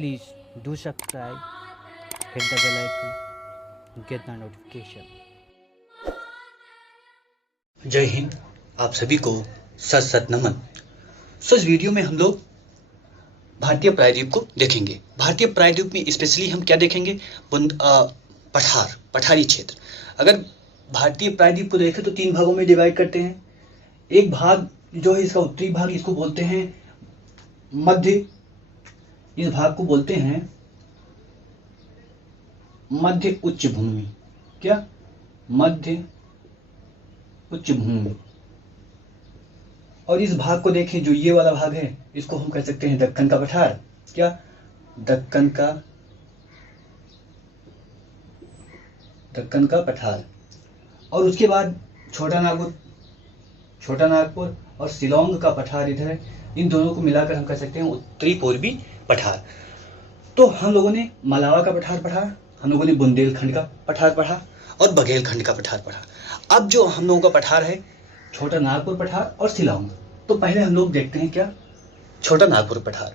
Please do subscribe, hit the bell icon, get the notification. जय हिंद। आप सभी को सत सत नमन। इस वीडियो में हम लोग भारतीय प्रायद्वीप को देखेंगे। भारतीय प्रायद्वीप में स्पेशली हम क्या देखेंगे? पठारी क्षेत्र। अगर भारतीय प्रायद्वीप को देखें तो 3 भागों में डिवाइड करते हैं। एक भाग जो है इसका उत्तरी भाग, इसको बोलते हैं मध्य। इस भाग को बोलते हैं मध्य उच्च भूमि। क्या? मध्य उच्च भूमि। और इस भाग को देखें, जो ये वाला भाग है, इसको हम कह सकते हैं दक्कन का पठार। क्या? दक्कन का पठार। और उसके बाद छोटा नागपुर और शिलोंग का पठार इधर है। इन दोनों को मिलाकर हम कह सकते हैं उत्तरी पूर्वी पठार। तो हम लोगों ने मलावा का पठार पढ़ा, हम लोगों ने बुंदेलखंड का पठार पढ़ा और बघेलखंड का पठार पढ़ा। अब जो हम लोगों का पठार है, छोटा नागपुर पठार और शिलोंग। तो पहले हम लोग देखते हैं क्या? छोटा नागपुर पठार।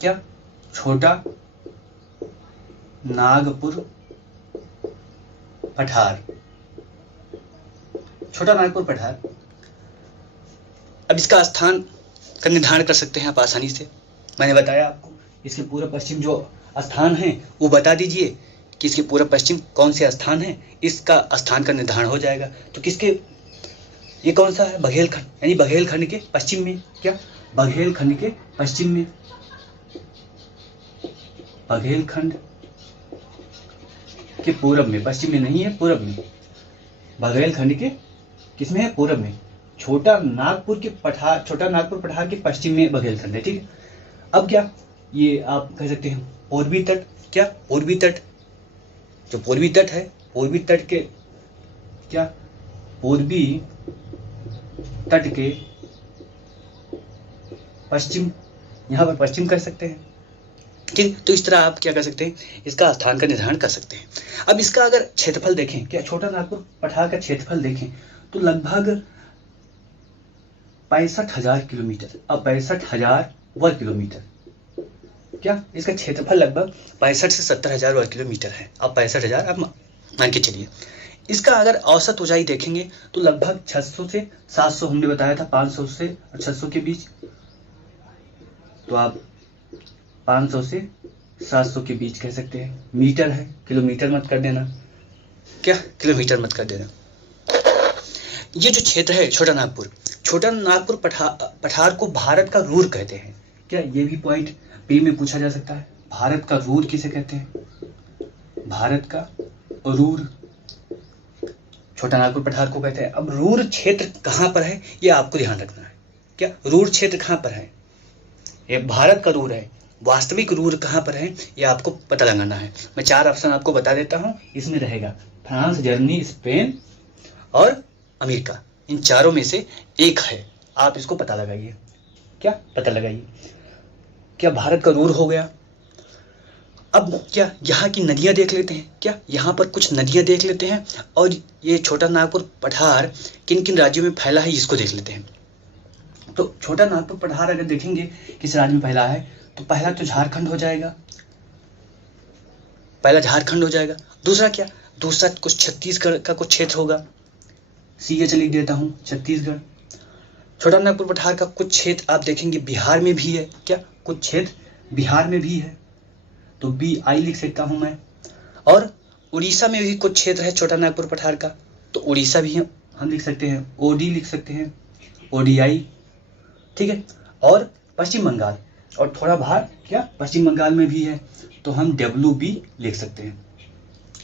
क्या? छोटा नागपुर पठार। छोटा नागपुर पठार। अब इसका स्थान का निर्धारण कर सकते हैं आप आसानी से। मैंने बताया आपको इसके पूर्व पश्चिम जो स्थान है वो बता दीजिए कि इसके पूर्व पश्चिम कौन से स्थान है, इसका स्थान का निर्धारण हो जाएगा। तो किसके, ये कौन सा है? बघेलखंड, यानी बघेलखंड के पश्चिम में। क्या? बघेलखंड के पश्चिम में। बघेलखंड के पूर्व में, पश्चिम में नहीं है, पूर्व में। बघेलखंड के किसमें है? पूर्व में। छोटा नागपुर पठार के पश्चिम में बघेलखंड है। ठीक है। अब क्या, ये आप कह सकते हैं पूर्वी तट। क्या? पूर्वी तट। जो पूर्वी तट है, पूर्वी तट के क्या? पूर्वी तट के पश्चिम, यहां पर पश्चिम कर सकते हैं। ठीक। तो इस तरह आप क्या कर सकते हैं? इसका स्थान का निर्धारण कर सकते हैं। अब इसका अगर क्षेत्रफल देखें, क्या छोटा नागपुर पठार का क्षेत्रफल देखें तो लगभग 65,000 किलोमीटर। अब 65,000 वर्ग किलोमीटर। क्या? इसका क्षेत्रफल लगभग 65 से 70,000 वर्ग किलोमीटर है। अब 65,000 आप मान के चलिए। इसका अगर औसत ऊंचाई देखेंगे तो लगभग 600 से 700, हमने बताया था 500 से और 600 के बीच। तो आप 500 से 700 के बीच कह सकते हैं। मीटर है, किलोमीटर मत कर देना। क्या? किलोमीटर मत कर देना। ये जो क्षेत्र है छोटा नागपुर पठार को भारत का रूर कहते हैं। क्या? ये भी पॉइंट बी में पूछा जा सकता है। भारत का रूर किसे कहते हैं? भारत का रूर छोटा नागपुर पठार को कहते हैं। अब रूर क्षेत्र कहां पर है ये आपको ध्यान रखना है। क्या? रूर क्षेत्र कहां पर है? ये भारत का रूर है। वास्तविक रूर कहां पर है ये आपको पता लगाना है। मैं 4 ऑप्शन आपको बता देता हूं, इसमें रहेगा फ्रांस, जर्मनी, स्पेन और अमेरिका। इन चारों में से एक है, आप इसको पता लगाइए। क्या? पता लगाइए। क्या भारत का रूर हो गया? अब क्या यहाँ की नदियां देख लेते हैं। क्या? यहाँ पर कुछ नदियां देख लेते हैं और ये छोटा नागपुर पठार किन किन राज्यों में फैला है इसको देख लेते हैं। तो छोटा नागपुर पठार अगर देखेंगे किस राज्य में फैला है तो पहला तो झारखंड हो जाएगा। पहला झारखंड हो जाएगा। दूसरा क्या? दूसरा कुछ छत्तीसगढ़ का कुछ क्षेत्र होगा। CH लिख देता हूं, छत्तीसगढ़। छोटा नागपुर पठार का कुछ क्षेत्र आप देखेंगे बिहार में भी है। क्या? कुछ क्षेत्र बिहार में भी है, तो BI लिख सकता हूं मैं। और उड़ीसा में भी कुछ क्षेत्र है छोटा नागपुर पठार का, तो उड़ीसा भी हम लिख सकते हैं, OD लिख सकते हैं, ODI। ठीक है। और पश्चिम बंगाल और थोड़ा भाग क्या पश्चिम बंगाल में भी है, तो हम WB लिख सकते हैं।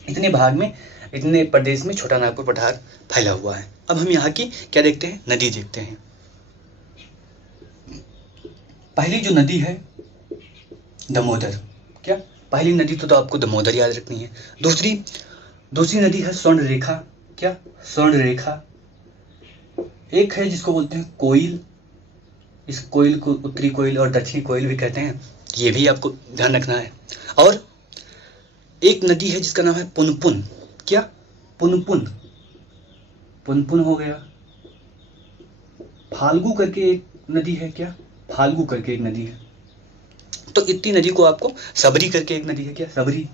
इतने भाग में, इतने प्रदेश में छोटा नागपुर पठार फैला हुआ है। अब हम यहाँ की क्या देखते हैं? नदी देखते हैं। पहली जो नदी है दामोदर। क्या? पहली नदी तो आपको दामोदर याद रखनी है। दूसरी नदी है स्वर्ण रेखा। क्या? स्वर्ण रेखा। एक है जिसको बोलते हैं कोयल। इस कोयल को उत्तरी कोयल और दक्षिणी कोयल भी कहते हैं, ये भी आपको ध्यान रखना है। और एक नदी है जिसका नाम है पुनपुन। क्या? पुनपुन हो गया। फाल्गु करके एक नदी है। क्या? फाल्गु करके एक नदी है। तो इतनी नदी को आपको, सबरी करके एक नदी है, क्या सबरी,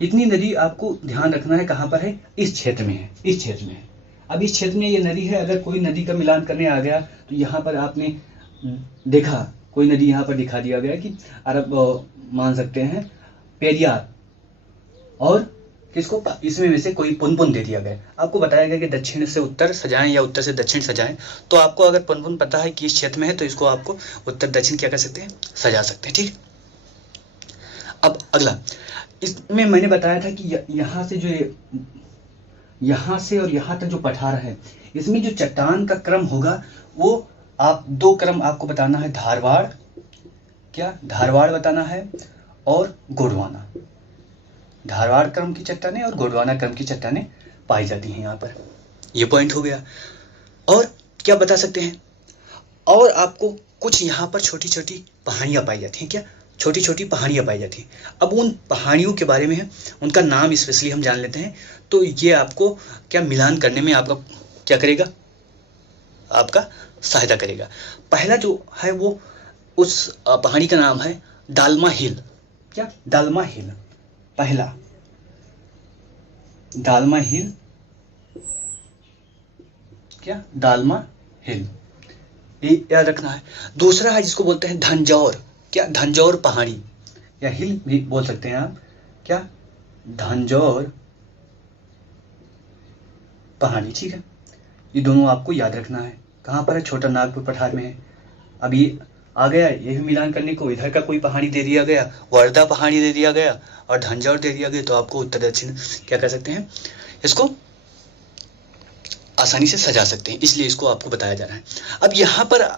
इतनी नदी आपको ध्यान रखना है कहाँ पर है, इस क्षेत्र में है, इस क्षेत्र में है। अब इस क्षेत्र में ये नदी है, अगर कोई नदी का मिलान करने आ गया तो यहाँ पर आपने देखा कोई नदी यहाँ पर दिखा दिया गया कि अरब मान सकते हैं पेरियार, और किसको, इसमें में से कोई पुनपुन दे दिया गया। आपको बताया गया कि दक्षिण से उत्तर सजाएं या उत्तर से दक्षिण सजाएं, तो आपको अगर पुनपुन पता है कि इस क्षेत्र में है तो इसको आपको उत्तर दक्षिण क्या कर सकते हैं, सजा सकते हैं, ठीक। अब अगला, इसमें मैंने बताया था कि यहाँ से जो यहाँ से और यहाँ तक जो पठार है, इसमें जो चट्टान का क्रम होगा वो आप दो क्रम आपको बताना है, धारवाड़, क्या धारवाड़ बताना है, और गोंडवाना। धारवाड़ क्रम की चट्टानें और गोंडवाना क्रम की चट्टानें पाई जाती हैं यहाँ पर, ये पॉइंट हो गया। और क्या बता सकते हैं, और आपको कुछ यहाँ पर छोटी छोटी पहाड़ियाँ पाई जाती हैं, क्या छोटी छोटी पहाड़ियाँ पाई जाती हैं। अब उन पहाड़ियों के बारे में है, उनका नाम स्पेशली हम जान लेते हैं, तो ये आपको क्या मिलान करने में आपका क्या करेगा, आपका सहायता करेगा। पहला जो है वो उस पहाड़ी का नाम है दालमा हिल, क्या दालमा हिल, पहला दालमा हिल, क्या दालमा हिल, ये याद रखना है। दूसरा है जिसको बोलते हैं धंजौर, क्या धंजौर पहाड़ी या हिल भी बोल सकते हैं आप, क्या धंजौर पहाड़ी, ठीक है। ये दोनों आपको याद रखना है, कहाँ पर है, छोटा नागपुर पठार में है। अब ये आ गया, ये भी मिलान करने को, इधर का कोई पहाड़ी दे दिया गया, वर्धा पहाड़ी दे दिया गया और धंजौर दे दिया गया, तो आपको उत्तर दक्षिण क्या कर सकते हैं, इसको आसानी से सजा सकते हैं, इसलिए इसको आपको बताया जा रहा है। अब यहाँ पर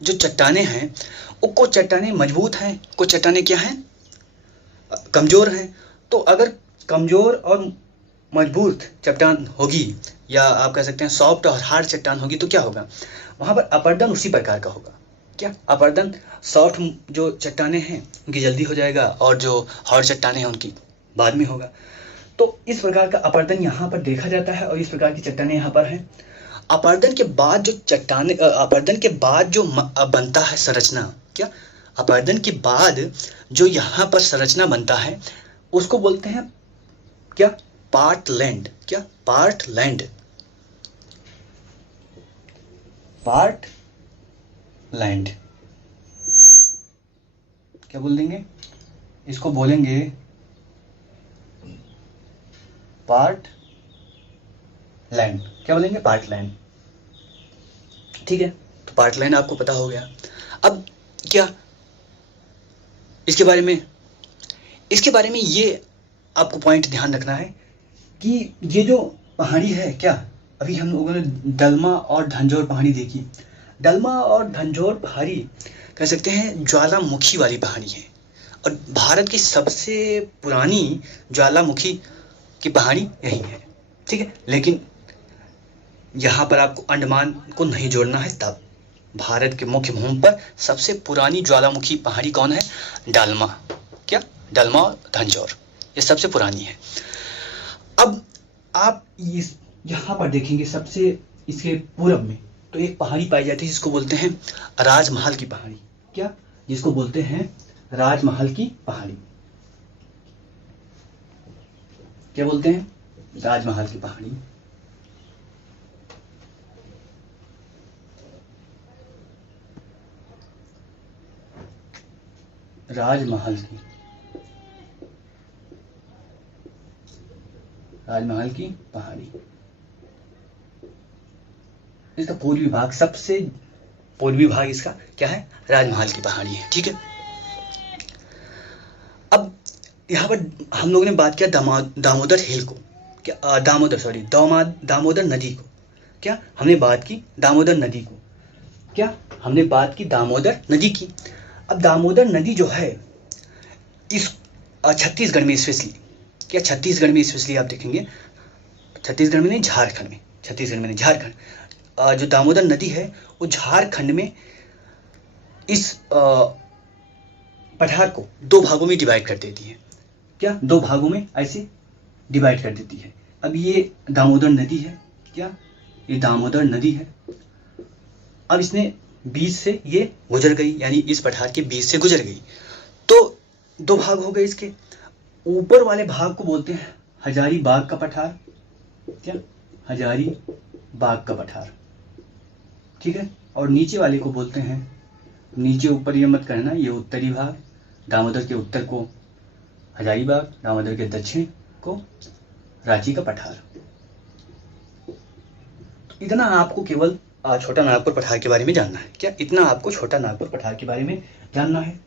जो चट्टानें हैं, वो कुछ चट्टानें मजबूत हैं, कुछ चट्टानें क्या हैं, कमजोर हैं। तो अगर कमजोर और मजबूत चट्टान होगी, या आप कह सकते हैं सॉफ्ट और हार्ड चट्टान होगी, तो क्या होगा, वहाँ पर अपरदन उसी प्रकार का होगा, क्या अपरदन, सॉफ्ट जो चट्टानें हैं उनकी जल्दी हो जाएगा, और जो हार्ड चट्टानें हैं उनकी बाद में होगा। तो इस प्रकार का अपरदन यहाँ पर देखा जाता है, और इस प्रकार की चट्टानें यहाँ पर हैं। अपरदन के बाद जो चट्टानें, अपरदन के बाद जो बनता है संरचना, क्या अपरदन के बाद जो यहाँ पर संरचना बनता है उसको बोलते हैं क्या, पार्टलैंड, क्या पार्टलैंड, पार्टलैंड, क्या बोल देंगे, इसको बोलेंगे पार्टलैंड, क्या बोलेंगे, पार्टलैंड, ठीक है। तो पार्टलैंड आपको पता हो गया। अब क्या इसके बारे में ये आपको पॉइंट ध्यान रखना है कि ये जो पहाड़ी है, क्या अभी हम लोगों ने दलमा और धंजौर पहाड़ी देखी। दलमा और धंजौर पहाड़ी कह सकते हैं ज्वालामुखी वाली पहाड़ी है, और भारत की सबसे पुरानी ज्वालामुखी की पहाड़ी यही है, ठीक है। लेकिन यहाँ पर आपको अंडमान को नहीं जोड़ना है, तब भारत के मुख्य भूमि पर सबसे पुरानी ज्वालामुखी पहाड़ी कौन है, डालमा, क्या डालमा और धंजौर, ये सबसे पुरानी है। अब आप इस यहाँ पर देखेंगे सबसे इसके पूरब में तो एक पहाड़ी पाई जाती है जिसको बोलते हैं राजमहल की पहाड़ी, क्या जिसको बोलते हैं राजमहल की पहाड़ी, क्या बोलते हैं, राजमहल की पहाड़ी। राजमहल की पहाड़ी, इसका पूर्वी भाग, सबसे पूर्वी भाग इसका क्या है, राजमहल की पहाड़ी है, ठीक है। अब यहाँ पर हम लोगों ने बात किया दामोदर हिल को, क्या दामोदर नदी को, क्या हमने बात की दामोदर नदी को, क्या हमने बात की दामोदर नदी की। अब दामोदर नदी जो है इस छत्तीसगढ़ में स्पेशली, क्या छत्तीसगढ़ में स्पेशली आप देखेंगे, छत्तीसगढ़ में नहीं झारखंड में, छत्तीसगढ़ में नहीं झारखंड, जो दामोदर नदी है वो झारखंड में इस पठार को दो भागों में डिवाइड कर देती है, क्या दो भागों में ऐसे डिवाइड कर देती है। अब ये दामोदर नदी है, क्या ये दामोदर नदी है। अब इसने बीच से ये गुजर गई, यानी इस पठार के बीच से गुजर गई। तो दो भाग हो गए इसके। ऊपर वाले भाग को बोलते हैं हजारीबाग का पठार, क्या, हजारीबाग का पठार, ठीक है। और नीचे वाले को बोलते हैं, नीचे ऊपर ये मत कहना, ये उत्तरी भाग, दामोदर के उत्तर को हजारीबाग, दामोदर के दक्षिण को रांची का पठार। तो इतना आपको केवल छोटा नागपुर पठार के बारे में जानना है। क्या इतना आपको छोटा नागपुर पठार के बारे में जानना है?